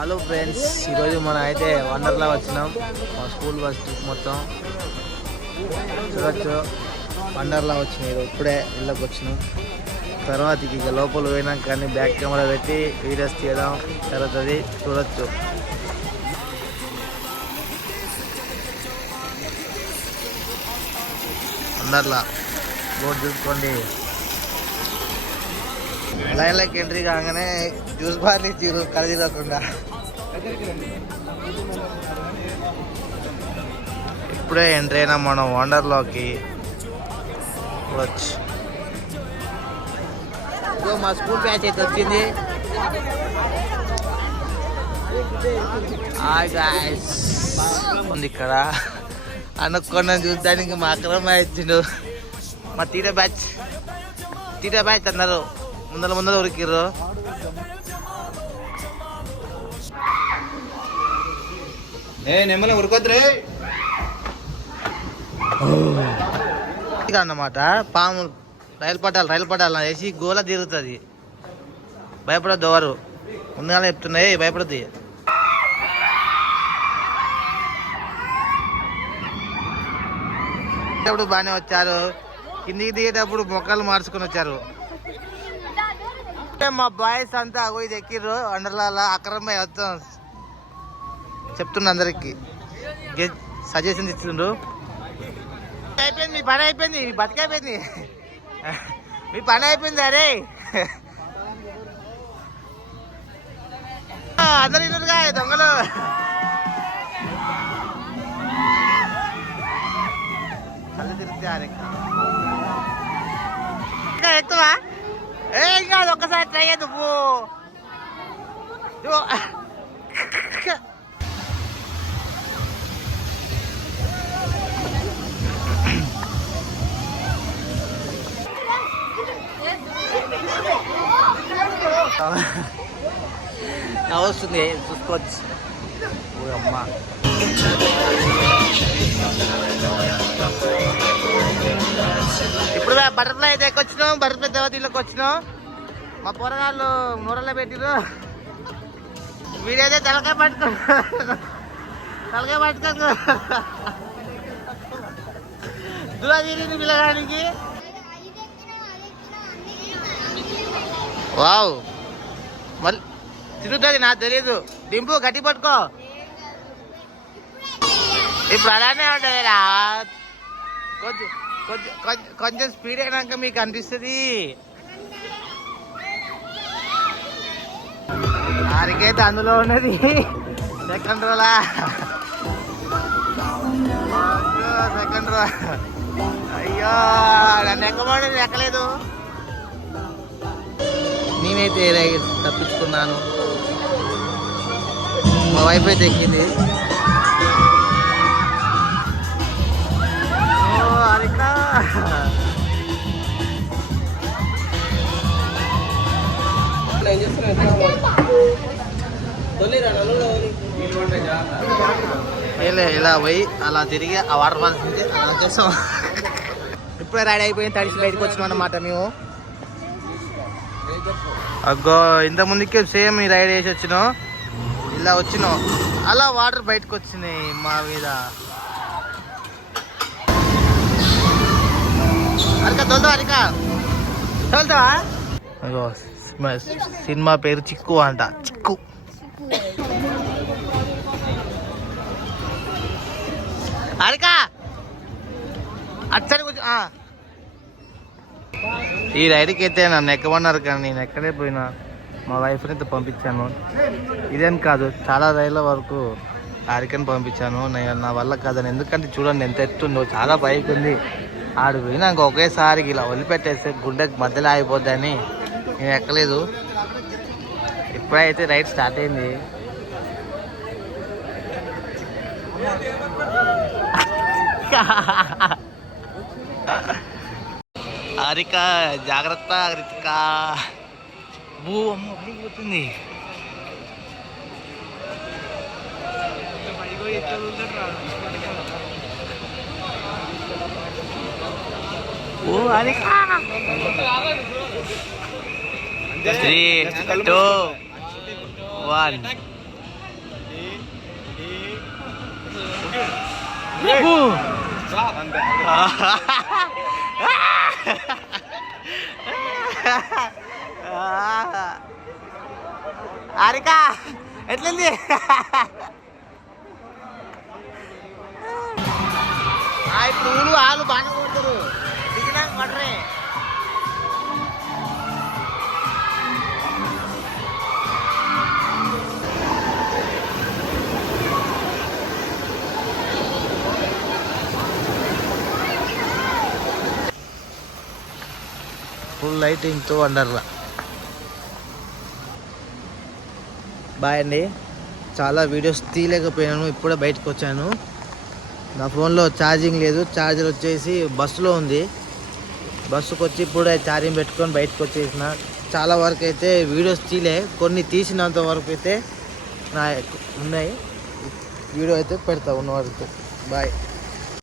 Hello friends, ఈరోజు మనం అయితే వండర్లా వచ్చినాం. మా స్కూల్ బస్ మొత్తం చూడొచ్చు. వండర్లా వచ్చినాయి. ఇప్పుడే ఇళ్ళకి వచ్చినాం. తర్వాత ఇక లోపల పోయినాక కానీ బ్యాక్ కెమెరా పెట్టి వీడియోస్ తీయడం జరుగుతుంది. చూడొచ్చు. వండర్లా బోర్డు చూసుకోండి. లైన్లోకి ఎంట్రీ కాగానే జ్యూస్ బార్లు ఇచ్చారు కలిసి కాకుండా. ఇప్పుడే ఎంట్రీ అయినా మనం వండర్లోకి చూడొచ్చు. మా స్కూల్ బ్యాచ్ అయితే వచ్చింది. ఉంది ఇక్కడ అనుకున్న చూడడానికి మా అక్రమ ఇచ్చిండు. మా తీట బ్యాచ్ అన్నారు. ముందర ఉరికిర్రు. ఏమన్నా ఉరకొద్దురే అన్నమాట. పాము రైలు పట్టాలు వేసి గోల తిరుగుతుంది. భయపడద్దు ఎవరు. ముందుగానే చెప్తున్నాయి, భయపడద్దు. బాగానే వచ్చారు. కిందికి దిగేటప్పుడు మొక్కలు మార్చుకొని వచ్చారు. మా బాయ్స్ అంతా ఇది ఎక్కిర్రు వండర్లా. అక్రమ మొత్తం చెప్తుండ్రు అందరికి, సజెషన్ ఇస్తుండ్రు. అయిపోయింది మీ పని, అయిపోయింది మీ బతికైపోయింది, మీ పని అయిపోయింది. అరే అందరు ఇల్లుగా దొంగలు. కళ్ళు తిరిగితే ఇంకా ఎక్కువా ఇంకా ఒక్కసారి ట్రై అయ్యదు. వస్తుంది చూసుకోవచ్చు. అమ్మా ఇప్పుడు బటర్ఫ్లై అయితే ఎక్కొచ్చినాం. బటర్ఫ్లై దేవతీలోకి వచ్చినాం. మా పొరగాళ్ళు నూరల్లో పెట్టిరు. వీడైతే తలకాయ పట్టుకో దులా తీరింది పిల్లగానికి. వావ్, మళ్ళీ తిరుగుతుంది. నాకు తెలీదు. డింపు గట్టి పట్టుకో. ఇప్పుడు అలానే ఉంటుంది రా. కొంచెం స్పీడ్ అయినాక మీకు అనిపిస్తుంది. ఆరికైతే అందులో ఉన్నది సెకండ్ రోలా. Second row. అయ్యో, నన్ను ఎక్కబడి ఎక్కలేదు. నేనైతే తప్పించుకున్నాను. మా వైఫ్ అయితే ఎక్కింది. ఇలా పోయి అలా తిరిగి ఆ వాటర్ ఫాల్స్ నుంచి అలా చేస్తాం. ఇప్పుడే రెడీ అయిపోయి తడిసి బయటకు వచ్చినాం అన్నమాట మేము. అగ్గో ఇంత ముందుకే సేమ్ ఈ రైడ్ వేసి వచ్చినాం. ఇలా వచ్చినాం, అలా వాటర్ బయటకు వచ్చినాయి మా మీద. తోలుతావా? అగో సినిమా పేరు చిక్కు అంట. చిక్కు అరికా అచ్చడి కూర్చో. ఈ రైడ్కి అయితే నన్ను ఎక్కమన్నారు కానీ నేను ఎక్కడే పోయినా మా వైఫ్ని అయితే పంపించాను. ఇదేం కాదు, చాలా రైళ్ళ వరకు ఆరికని పంపించాను. నా వల్ల కాదని. ఎందుకంటే చూడండి ఎంత ఎత్తుందో, చాలా బైక్ ఉంది. ఆడు పోయినాక ఒకేసారి ఇలా వదిలిపెట్టేస్తే గుండెకి మధ్యలో ఆగిపోద్దని నేను ఎక్కలేదు. ఇప్పుడైతే రైడ్ స్టార్ట్ అయింది. హరిక జాగ్రత్త, హరిక. భూ అమ్మ పడిపోతుంది. ఓ హరిక. 3, 2, 1 హారిక ఎట్లుంది? ఇప్పుడు వాళ్ళు బాగా కొడతారు దిగినాక పడరే. ఫుల్ లైటింగ్తో వండర్లా. బాయ్ అండి. చాలా వీడియోస్ తీయలేకపోయాను, ఇప్పుడే బయటకు వచ్చాను. నా ఫోన్లో ఛార్జింగ్ లేదు, ఛార్జర్ వచ్చేసి బస్సులో ఉంది. బస్సుకు వచ్చి ఇప్పుడే ఛార్జింగ్ పెట్టుకొని బయటకు వచ్చేసిన. చాలా వరకు అయితే వీడియోస్ తీయలే, కొన్ని తీసినంత వరకు అయితే నా ఉన్నాయి. వీడియో అయితే పెడతా ఉన్న వరకు. బాయ్.